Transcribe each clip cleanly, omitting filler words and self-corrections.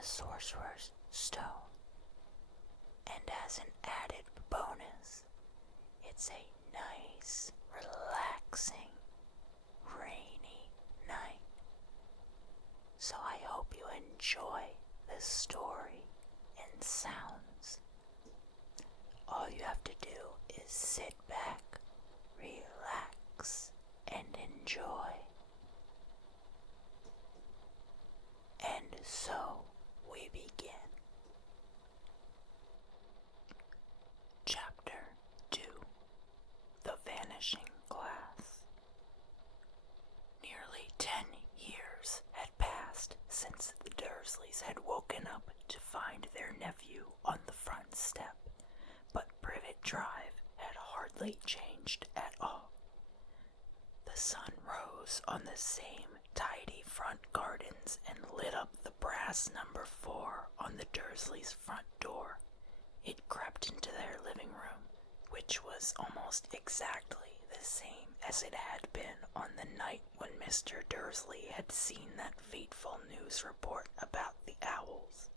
the Sorcerer's Stone. And as an added bonus, it's a nice, relaxing, rainy night. So I hope you enjoy this story and sounds. All you have to do is sit back, relax, and enjoy. And so we begin. Chapter 2: The Vanishing Glass. Nearly 10 years had passed since the Dursleys had woken up to find their nephew on the front step, but Privet Drive had hardly changed at all. The sun rose on the same tidy front gardens and lit up the brass number 4 on the Dursleys' front door. It crept into their living room, which was almost exactly the same as it had been on the night when Mr. Dursley had seen that fateful news report about the owls.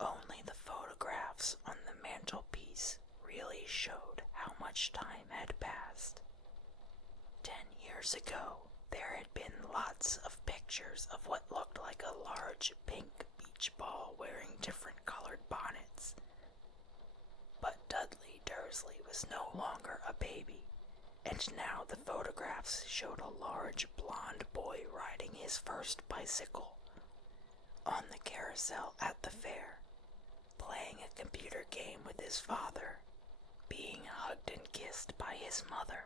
Only the photographs on the mantelpiece really showed how much time had passed. 10 years ago, there had been lots of pictures of what looked like a large pink beach ball wearing different colored bonnets. But Dudley Dursley was no longer a baby, and now the photographs showed a large blond boy riding his first bicycle, on the carousel at the fair, playing a computer game with his father, being hugged and kissed by his mother.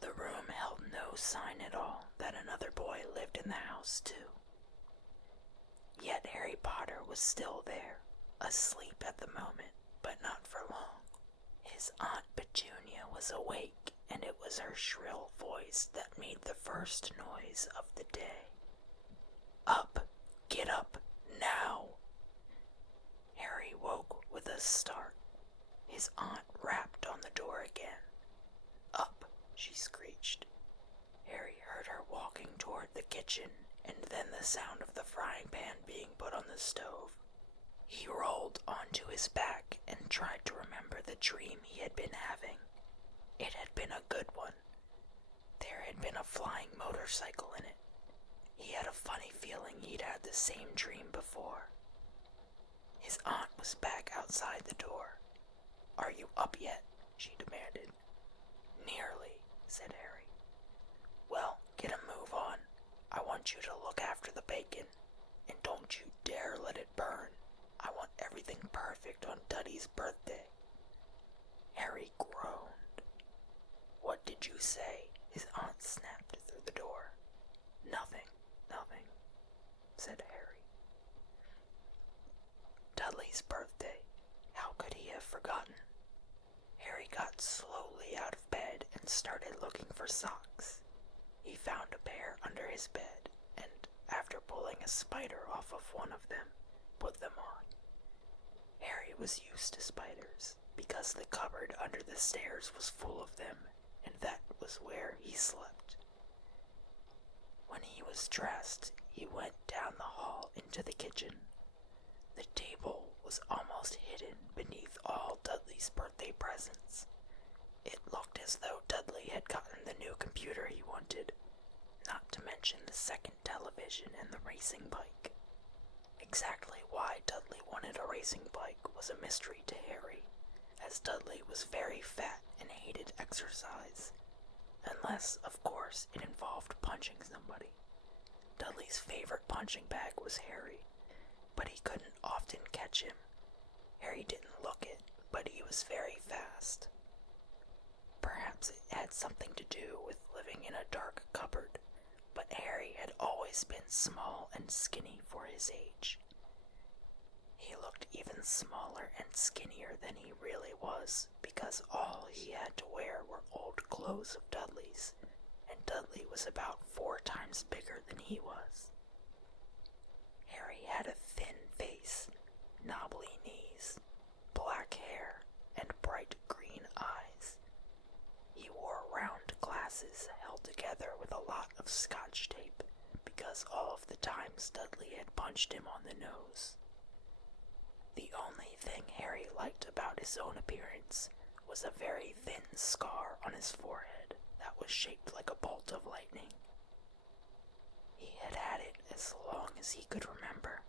The room held no sign at all that another boy lived in the house too. Yet Harry Potter was still there, asleep at the moment, but not for long. His Aunt Petunia was awake, and it was her shrill voice that made the first noise of the day. Up! Get up! Now! Harry woke with a start. His aunt rapped on the door again. Up! She screeched. Harry heard her walking toward the kitchen, and then the sound of the frying pan being put on the stove. He rolled onto his back and tried to remember the dream he had been having. It had been a good one. There had been a flying motorcycle in it. He had a funny feeling he'd had the same dream before. His aunt was back outside the door. "Are you up yet?" she demanded. "Nearly," said Harry. "Well, get a move on. I want you to look after the bacon, and don't you dare let it burn. I want everything perfect on Duddy's birthday." Harry groaned. "What did you say?" his aunt snapped through the door. Nothing, said Harry. Dudley's birthday. How could he have forgotten? Harry got slowly out of bed and started looking for socks. He found a pair under his bed and, after pulling a spider off of one of them, put them on. Harry was used to spiders because the cupboard under the stairs was full of them, and that was where he slept. When he was dressed, he went down the hall into the kitchen. The table was almost hidden beneath all Dudley's birthday presents. It looked as though Dudley had gotten the new computer he wanted, not to mention the second television and the racing bike. Exactly why Dudley wanted a racing bike was a mystery to Harry, as Dudley was very fat and hated exercise. Unless, of course, it involved punching somebody. Dudley's favorite punching bag was Harry, but he couldn't often catch him. Harry didn't look it, but he was very fast. Perhaps it had something to do with living in a dark cupboard, but Harry had always been small and skinny for his age. He looked even smaller and skinnier than he really was, because all he had to wear were old clothes of Dudley's, and Dudley was about 4 times bigger than he was. Harry had a thin face, knobbly knees, black hair, and bright green eyes. He wore round glasses held together with a lot of Scotch tape, because all all of the times Dudley had punched him on the nose. The only thing Harry liked about his own appearance was a very thin scar on his forehead that was shaped like a bolt of lightning. He had had it as long as he could remember,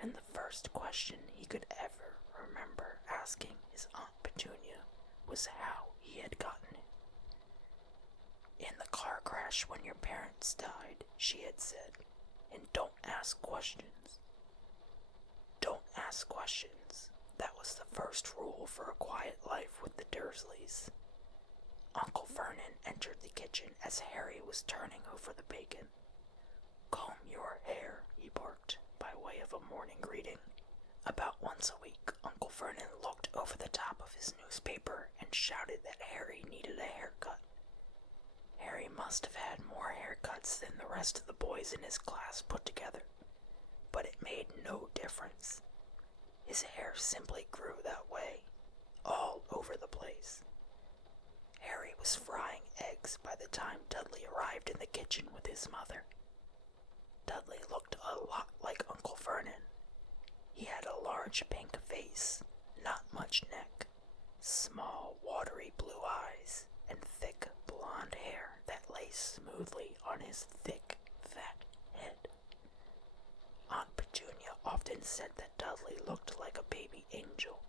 and the first question he could ever remember asking his Aunt Petunia was how he had gotten it. "In the car crash when your parents died," she had said, "and don't ask questions. Don't ask questions." That was the first rule for a quiet life with the Dursleys. Uncle Vernon entered the kitchen as Harry was turning over the bacon. "Comb your hair," he barked, by way of a morning greeting. About once a week, Uncle Vernon looked over the top of his newspaper and shouted that Harry needed a haircut. Harry must have had more haircuts than the rest of the boys in his class put together, but it made no difference. His hair simply grew that way, all over the place. Harry was frying eggs by the time Dudley arrived in the kitchen with his mother. Dudley looked a lot like Uncle Vernon. He had a large pink face, not much neck, small watery blue eyes, and thick blonde hair that lay smoothly on his thick, fat head. Aunt Petunia often said that Dudley looked like a baby angel.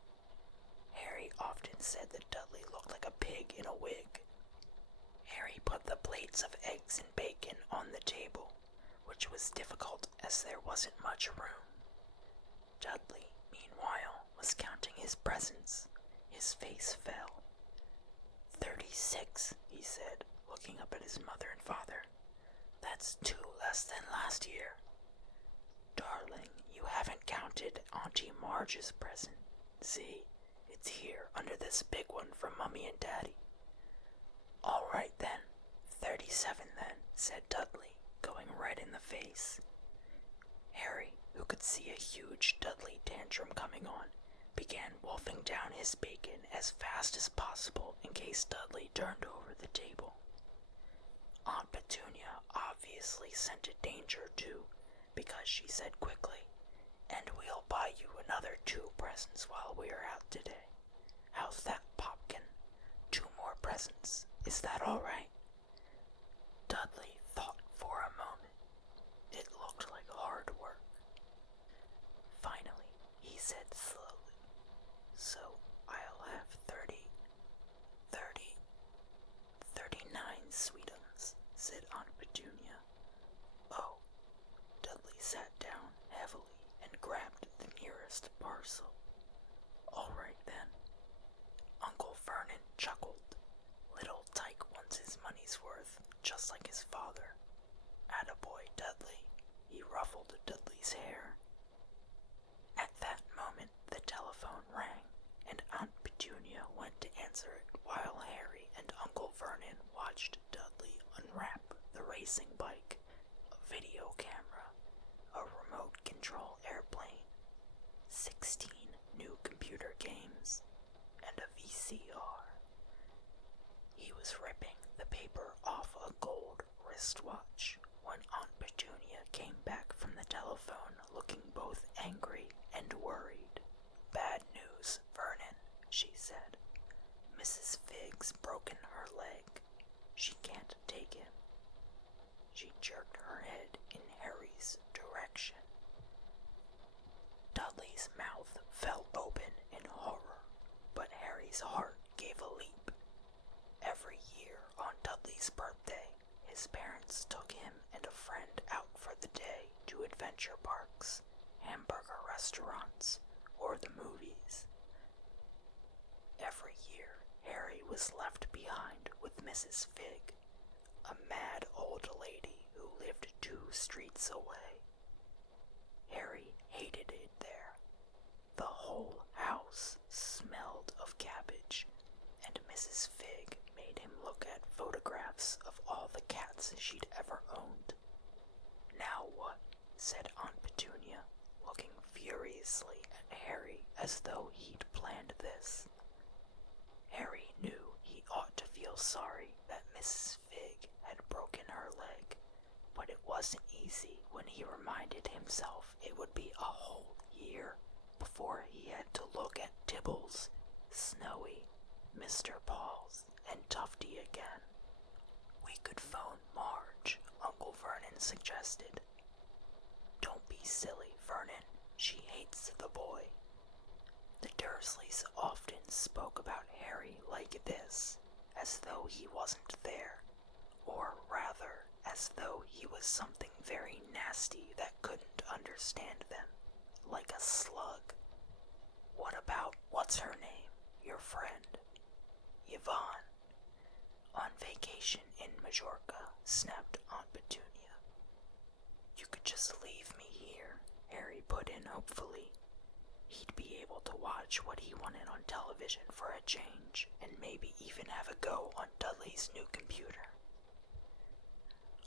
Harry often said that Dudley looked like a pig in a wig. Harry put the plates of eggs and bacon on the table, which was difficult as there wasn't much room. Dudley, meanwhile, was counting his presents. His face fell. 36, he said, looking up at his mother and father. "That's 2 less than last year." "Darling, you haven't counted Auntie Marge's present. See, it's here under this big one from Mummy and Daddy." "All right then, 37 then," said Dudley, going red in the face. Harry, who could see a huge Dudley tantrum coming on, began wolfing down his bacon as fast as possible in case Dudley turned over the table. Aunt Petunia obviously scented danger too, because she said quickly, "And we'll buy you another 2 presents while we're out today. How's that, Popkin? 2 more presents. Is that all right?" Dudley thought for a moment. It looked like hard work. Finally, he said slowly, "So I'll have 39 sweetums," said Aunt Petunia. "Oh." Dudley sat down heavily and grabbed the nearest parcel. "All right then." Uncle Vernon chuckled. Little Tyke wants his money's worth, just like his father. "Attaboy, Dudley." He ruffled Dudley's hair. At that moment, the telephone rang, and Aunt Petunia went to answer it while Harry and Uncle Vernon watched Dudley unwrap the racing bike, a video camera, a remote control airplane, 16 new computer games, and a VCR. He was ripping the paper off a gold wristwatch when Aunt Petunia came back from the telephone looking both angry and worried. "Bad news, Vernon," she said. "Mrs. Figg's broken her leg. She can't take him." She jerked her head in Harry's direction. Dudley's mouth fell open in horror, but Harry's heart gave a leap. Every year on Dudley's birthday, his parents took him and a friend out for the day to adventure parks, hamburger restaurants, or the movies. Every year, Harry was left behind with Mrs. Figg, a mad old lady who lived 2 streets away. Harry hated it there. The whole house smelled of cabbage, and Mrs. Figg made him look at photographs of all the cats she'd ever owned. "Now what?" said Aunt Petunia, looking furiously at Harry as though he'd planned this. Harry knew he ought to feel sorry that Mrs. Figg had broken her leg, but it wasn't easy when he reminded himself it would be a whole year before he had to look at Tibbles, Snowy, Mr. Pauls, and Tufty again. "We could phone Marge," Uncle Vernon suggested. "Don't be silly, Vernon. She hates the boy." The Dursleys often spoke about Harry like this, as though he wasn't there, or rather, as though he was something very nasty that couldn't understand them, like a slug. "What about what's-her-name, your friend?" "Yvonne." "On vacation in Majorca," snapped Aunt Petunia. "You could just leave me here," Harry put in hopefully. He'd be able to watch what he wanted on television for a change, and maybe even have a go on Dudley's new computer.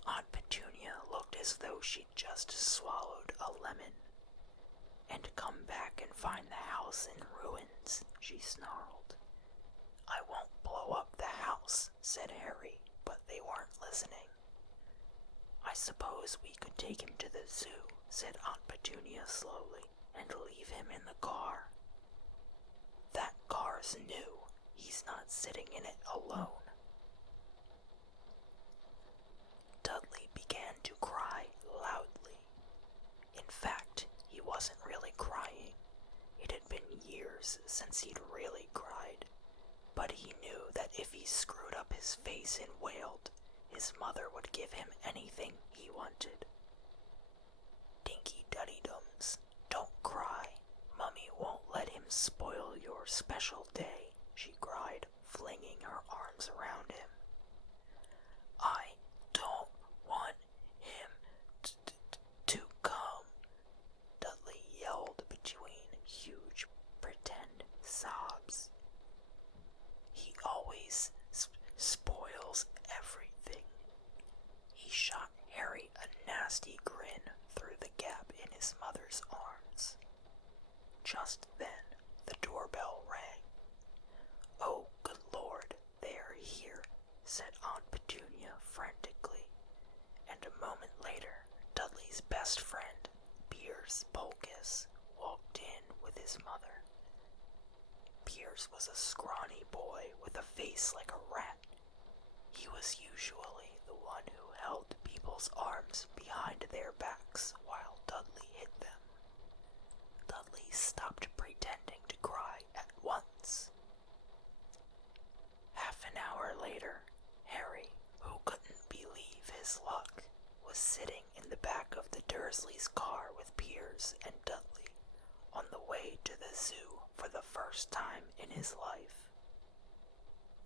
Aunt Petunia looked as though she'd just swallowed a lemon. "And come back and find the house in ruins," she snarled. "I won't blow up the house," said Harry, but they weren't listening. "I suppose we could take him to the zoo," said Aunt Petunia slowly, "and leave him in the car." "That car's new. He's not sitting in it alone." Dudley began to cry loudly. In fact, he wasn't really crying. It had been years since he'd really cried, but he knew that if he screwed up his face and wailed, his mother would give him anything he wanted. "Dinky Duddydums, don't cry. Mummy won't let him spoil your special day," she cried, flinging her arms around him. "I don't want him to come," Dudley yelled between huge pretend sobs. "He always spoils everything." He shot Harry a nasty grin through the gap in his mother's arms. Just then, the doorbell rang. "Oh, good Lord, they are here," said Aunt Petunia frantically, and a moment later, Dudley's best friend, Piers Polkiss, walked in with his mother. Piers was a scrawny boy with a face like a rat. He was usually the one who held people's arms behind their backs while Dudley hit them. Dudley stopped pretending to cry at once. Half an hour later, Harry, who couldn't believe his luck, was sitting in the back of the Dursleys' car with Piers and Dudley, on the way to the zoo for the first time in his life.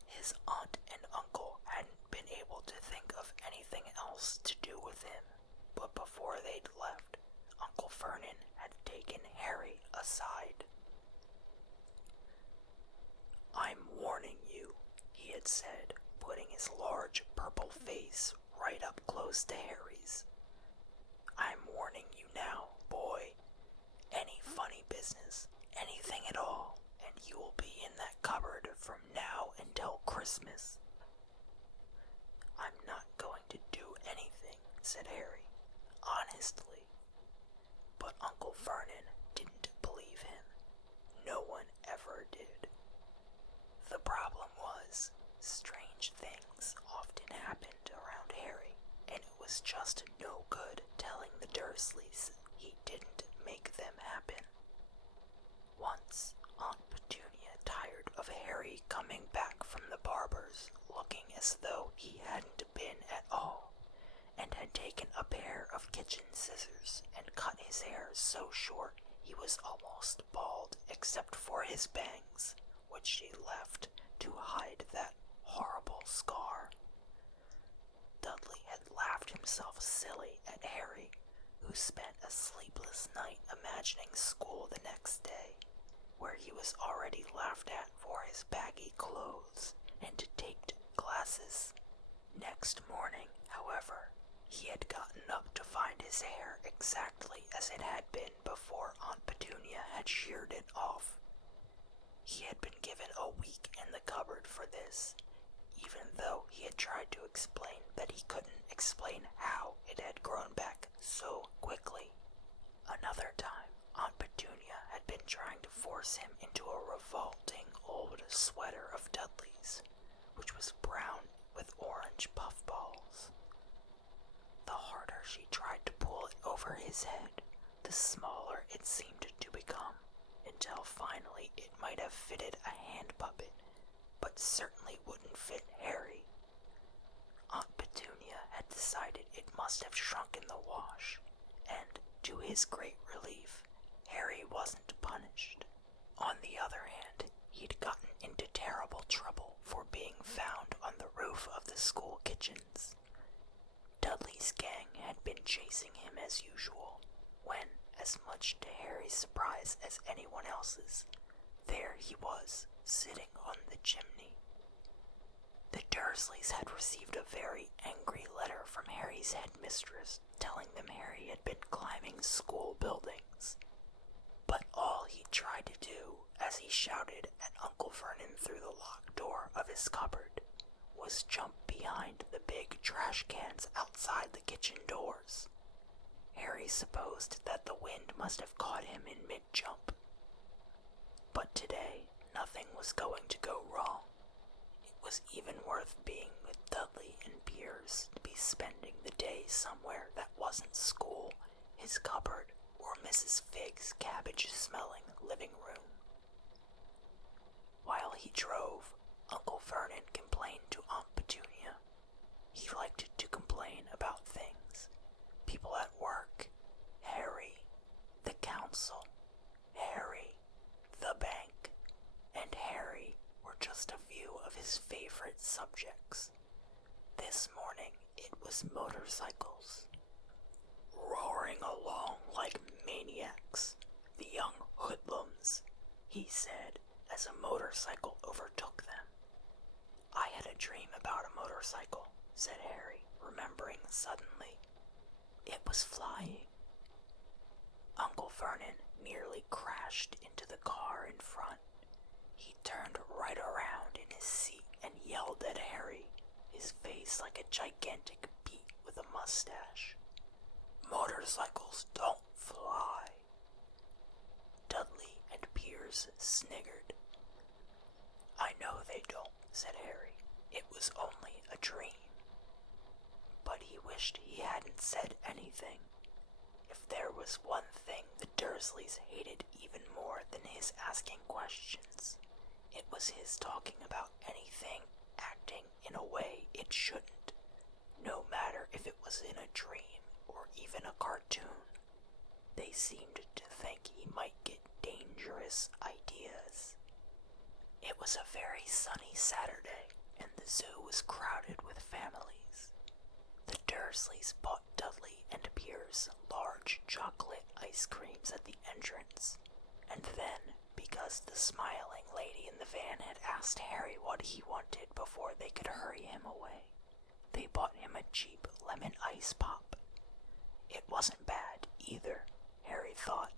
His aunt and uncle hadn't been able to think of anything else to do with him, but before they'd left, Uncle Vernon had taken Harry aside. "I'm warning you," he had said, putting his large purple face right up close to Harry's. "I'm warning you now, boy. Any funny business, anything at all, and you will be in that cupboard from now until Christmas." "I'm not going to do anything," said Harry, honestly. But Uncle Vernon didn't believe him. No one ever did. The problem was, strange things often happened around Harry, and it was just no good telling the Dursleys he didn't make them happen. Once, Aunt Petunia tired of Harry coming back from the barber's looking as though he hadn't been at all, and had taken a pair of kitchen scissors and cut his hair so short he was almost bald except for his bangs, which she left to hide that horrible scar. Dudley had laughed himself silly at Harry, who spent a sleepless night imagining school the next day, where he was already laughed at for his baggy clothes and taped glasses. Next morning, however, he had gotten up to find his hair exactly as it had been before Aunt Petunia had sheared it off. He had been given a week in the cupboard for this, even though he had tried to explain that he couldn't explain how it had grown back so quickly. Another time, Aunt Petunia had been trying to force him into a revolting old sweater of Dudley's, which was brown with orange puffballs. The harder she tried to pull it over his head, the smaller it seemed to become, until finally it might have fitted a hand puppet, but certainly wouldn't fit Harry. Aunt Petunia had decided it must have shrunk in the wash, and, to his great relief, Harry wasn't punished. On the other hand, he'd gotten into terrible trouble for being found on the roof of the school kitchens. Dudley's gang had been chasing him as usual, when, as much to Harry's surprise as anyone else's, there he was, sitting on the chimney. The Dursleys had received a very angry letter from Harry's headmistress telling them Harry had been climbing school buildings. But all he tried to do, as he shouted at Uncle Vernon through the locked door of his cupboard, was jump behind the big trash cans outside the kitchen doors. Harry supposed that the wind must have caught him in mid-jump. But today, nothing was going to go wrong. It was even worth being with Dudley and Piers to be spending the day somewhere that wasn't school, his cupboard, or Mrs. Figg's cabbage-smelling living room. While he drove, Uncle Vernon complained to Aunt Petunia. He liked to complain about things. People at work, Harry, the council, Harry, the bank, and Harry were just a few of his favorite subjects. This morning it was motorcycles. Roaring along like maniacs, the young hoodlums, he said as a motorcycle overtook them. I had a dream about a motorcycle, said Harry, remembering suddenly. It was flying. Uncle Vernon nearly crashed into the car in front. He turned right around in his seat and yelled at Harry, his face like a gigantic beet with a mustache. Motorcycles don't fly. Dudley and Piers sniggered. I know they don't, said Harry. It was only a dream. But he wished he hadn't said anything. If there was one thing the Dursleys hated even more than his asking questions, it was his talking about anything acting in a way it shouldn't, no matter if it was in a dream or even a cartoon. They seemed to think he might get dangerous ideas. It was a very sunny Saturday, and the zoo was crowded with families. The Dursleys bought Dudley and Piers large chocolate ice creams at the entrance, and then, because the smiling lady in the van had asked Harry what he wanted before they could hurry him away, they bought him a cheap lemon ice pop. It wasn't bad either, Harry thought,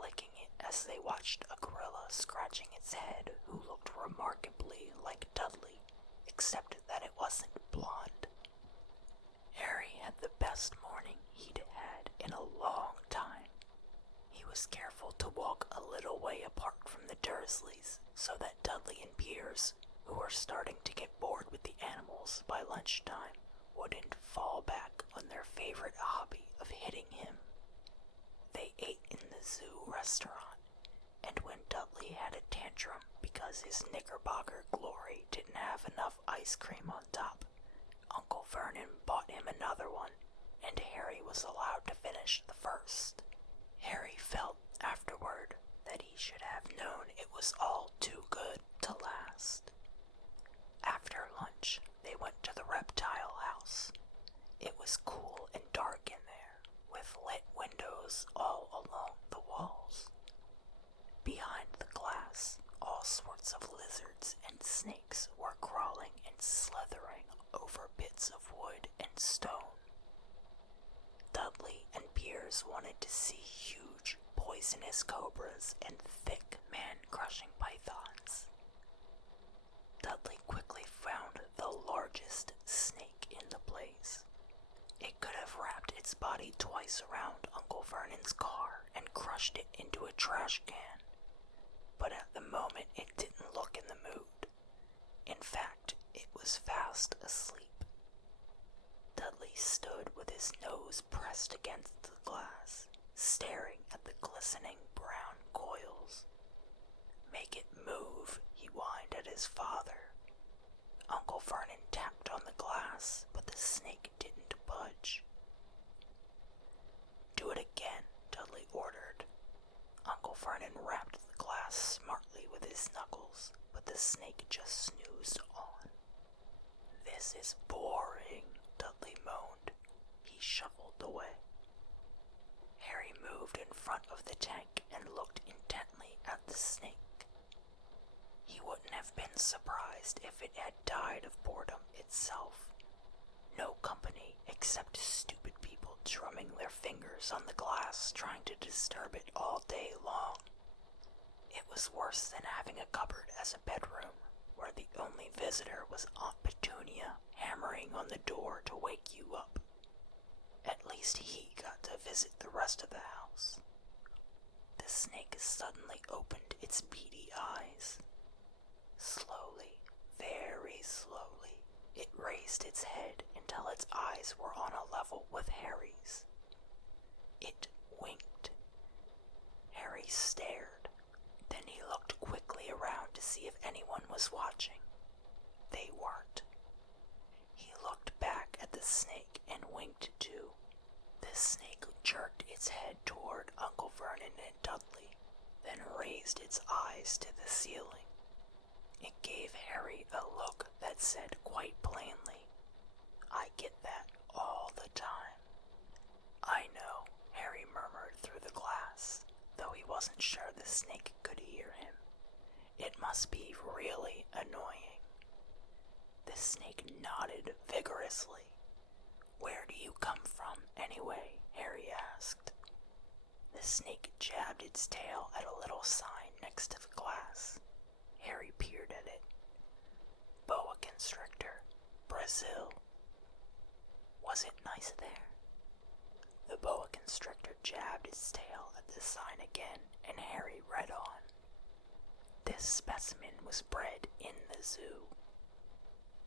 licking it as they watched a gorilla scratching its head who looked remarkably like Dudley, except that it wasn't blonde. Harry had the best morning he'd had in a long time. He was careful to walk a little way apart from the Dursleys so that Dudley and Piers, who were starting to get bored with the animals by lunchtime, wouldn't fall back on their favorite hobby of hitting him. They ate in the zoo restaurant, and when Dudley had a tantrum because his Knickerbocker glory didn't have enough ice cream on top, Uncle Vernon bought him another one, and Harry was allowed to finish the first. Harry felt afterward that he should have known it was all too good to last. After lunch, they went to the reptile house. It was cool and dark in there, with lit windows all along the walls. Behind the glass, all sorts of lizards and snakes were crawling and slithering over bits of wood and stone. Dudley and Piers wanted to see huge, poisonous cobras and thick, man-crushing pythons. Dudley quickly found the largest snake in the place. It could have wrapped its body twice around Uncle Vernon's car and crushed it into a trash can. But at the moment it didn't look in the mood. In fact, it was fast asleep. Dudley stood with his nose pressed against the glass, staring at the glistening brown coils. "Make it move," he whined at his father. Uncle Vernon tapped on the glass, but the snake didn't budge. "Do it again," Dudley ordered. Uncle Vernon rapped the glass smartly with his knuckles, but the snake just snoozed on. "This is boring," Dudley moaned. He shuffled away. Harry moved in front of the tank and looked intently at the snake. He wouldn't have been surprised if it had died of boredom itself. No company except stupid people drumming their fingers on the glass trying to disturb it all day long. It was worse than having a cupboard as a bedroom, where the only visitor was Aunt Petunia hammering on the door to wake you up. At least he got to visit the rest of the house. The snake suddenly opened its beady eyes. Slowly, very slowly, it raised its head until its eyes were on a level with Harry's. It winked. Harry stared. Then he looked quickly around to see if anyone was watching. They weren't. He looked back at the snake and winked too. The snake jerked its head toward Uncle Vernon and Dudley, then raised its eyes to the ceiling. It gave Harry a look that said quite plainly, "I get that all the time." "I know," Harry murmured through the glass, though he wasn't sure the snake could hear him. "It must be really annoying." The snake nodded vigorously. "Where do you come from, anyway?" Harry asked. The snake jabbed its tail at a little sign next to the glass. Harry peered at it. "Boa constrictor, Brazil." Was it nice there? The boa constrictor jabbed its tail at the sign again, and Harry read on. "This specimen was bred in the zoo."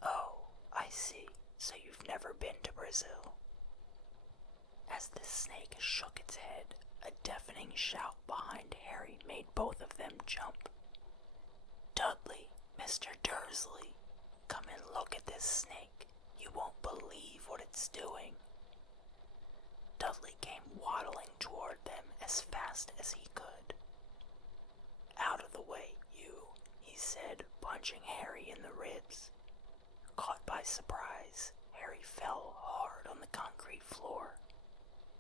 "Oh, I see. So you've never been to Brazil." As the snake shook its head, a deafening shout behind Harry made both of them jump. "Dudley, Mr. Dursley, come and look at this snake. You won't believe what it's doing." Dudley came waddling toward them as fast as he could. "Out of the way, you," he said, punching Harry in the ribs. Caught by surprise, Harry fell hard on the concrete floor.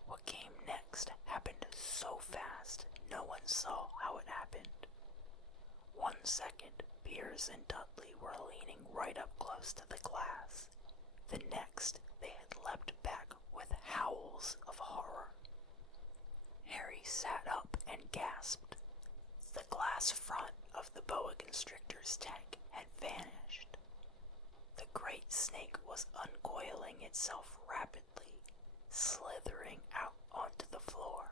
What came next happened so fast, no one saw how it happened. 1 second, Piers and Dudley were leaning right up close to the glass. The next, they had leapt back with howls of horror. Harry sat up and gasped. The glass front of the boa constrictor's tank had vanished. The great snake was uncoiling itself rapidly, slithering out onto the floor.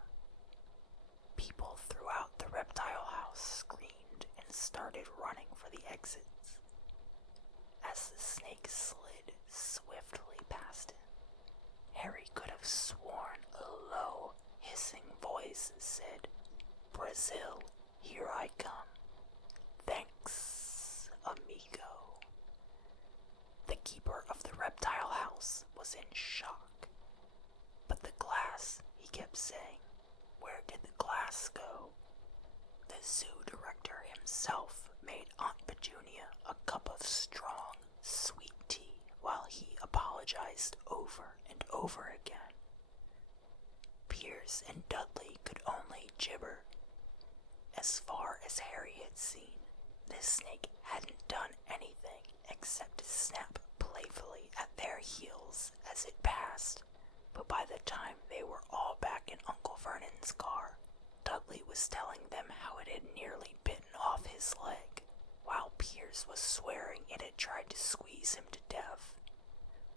People throughout the reptile house screamed and started running for the exits. As the snake slid swiftly past him, Harry could have sworn a low, hissing voice said, "Brazil, here I come. Thanks, amigo." The keeper of the reptile house was in shock. "But the glass," he kept saying. "Where did the glass go?" The zoo director himself made Aunt Petunia a cup of strong, sweet tea while he apologized over and over again. Piers and Dudley could only gibber. As far as Harry had seen, this snake hadn't done anything except snap playfully at their heels as it passed, but by the time they were all back in Uncle Vernon's car, Dudley was telling them how it had nearly bitten off his leg. while Piers was swearing it had tried to squeeze him to death.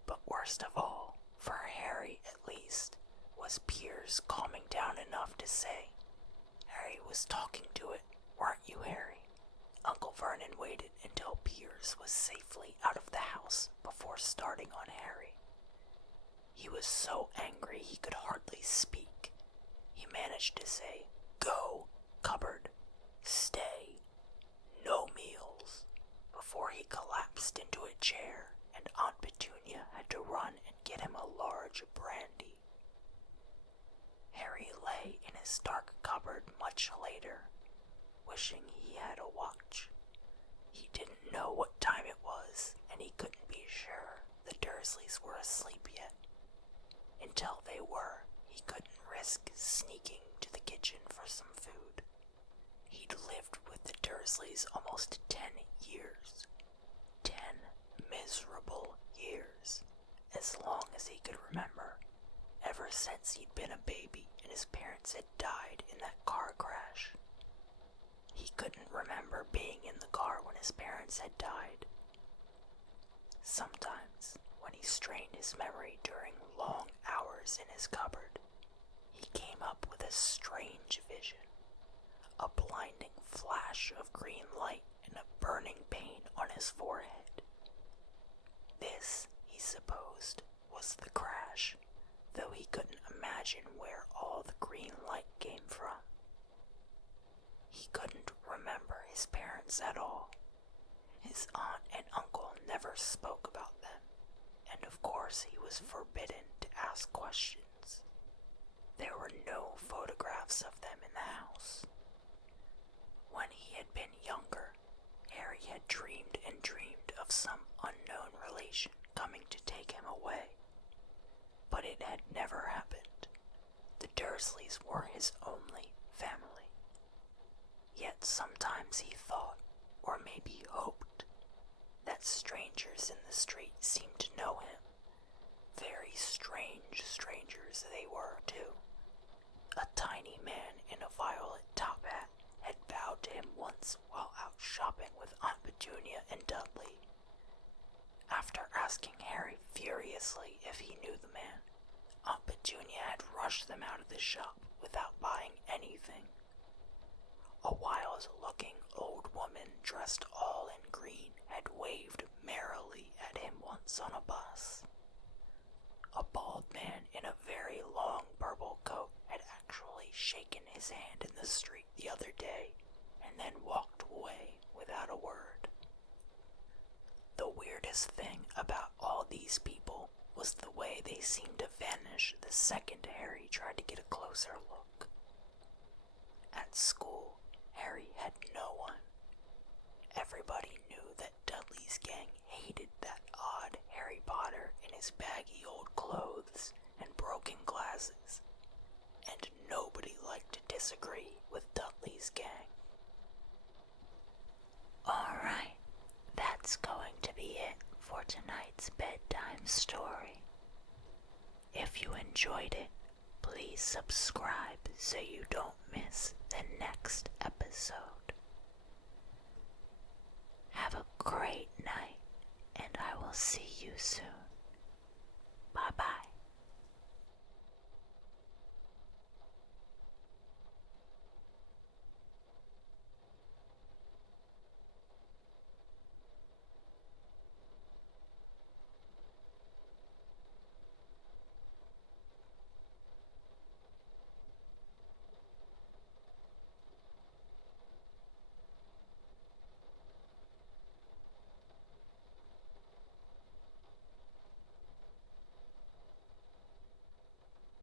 But worst of all, for Harry at least, was Piers calming down enough to say, "Harry was talking to it, weren't you, Harry?" Uncle Vernon waited until Piers was safely out of the house before starting on Harry. He was so angry he could hardly speak. He managed to say, "Go, cupboard, stay, no meals," before he collapsed into a chair and Aunt Petunia had to run and get him a large brandy. Harry lay in his dark cupboard much later, wishing he had a watch. He didn't know what time it was, and he couldn't be sure the Dursleys were asleep yet. Until they were, he couldn't risk sneaking to the kitchen for some food. He'd lived with the Dursleys almost 10 years. 10 miserable years. As long as he could remember. Ever since he'd been a baby and his parents had died in that car crash. He couldn't remember being in the car when his parents had died. Sometimes, when he strained his memory during long hours in his cupboard, he came up with a strange vision. A blinding flash of green light and a burning pain on his forehead. This, he supposed, was the crash, though he couldn't imagine where all the green light came from. He couldn't remember his parents at all. His aunt and uncle never spoke about them, and of course he was forbidden to ask questions. There were no photographs of them in the house. When he had been younger, Harry had dreamed and dreamed of some unknown relation coming to take him away. But it had never happened. The Dursleys were his only family. Yet sometimes he thought, or maybe hoped, that strangers in the street seemed to know him. Very strange strangers they were, too. A tiny man in a violet top hat had bowed to him once while out shopping with Aunt Petunia and Dudley. After asking Harry furiously if he knew the man, Aunt Petunia had rushed them out of the shop without buying anything. A wild-looking old woman dressed all in green had waved merrily at him once on a bus. A bald man in a very long purple coat had actually shaken his hand in the street the other day and then walked away without a word. The weirdest thing about all these people was the way they seemed to vanish the second Harry tried to get a closer look. At school, Harry had no one. Everybody knew that Dudley's gang hated that odd Harry Potter in his baggy old clothes and broken glasses, and nobody liked to disagree with Dudley's gang. Alright, that's going to be it for tonight's bedtime story. If you enjoyed it, please subscribe so you don't miss the next episode. Have a great night, and I will see you soon.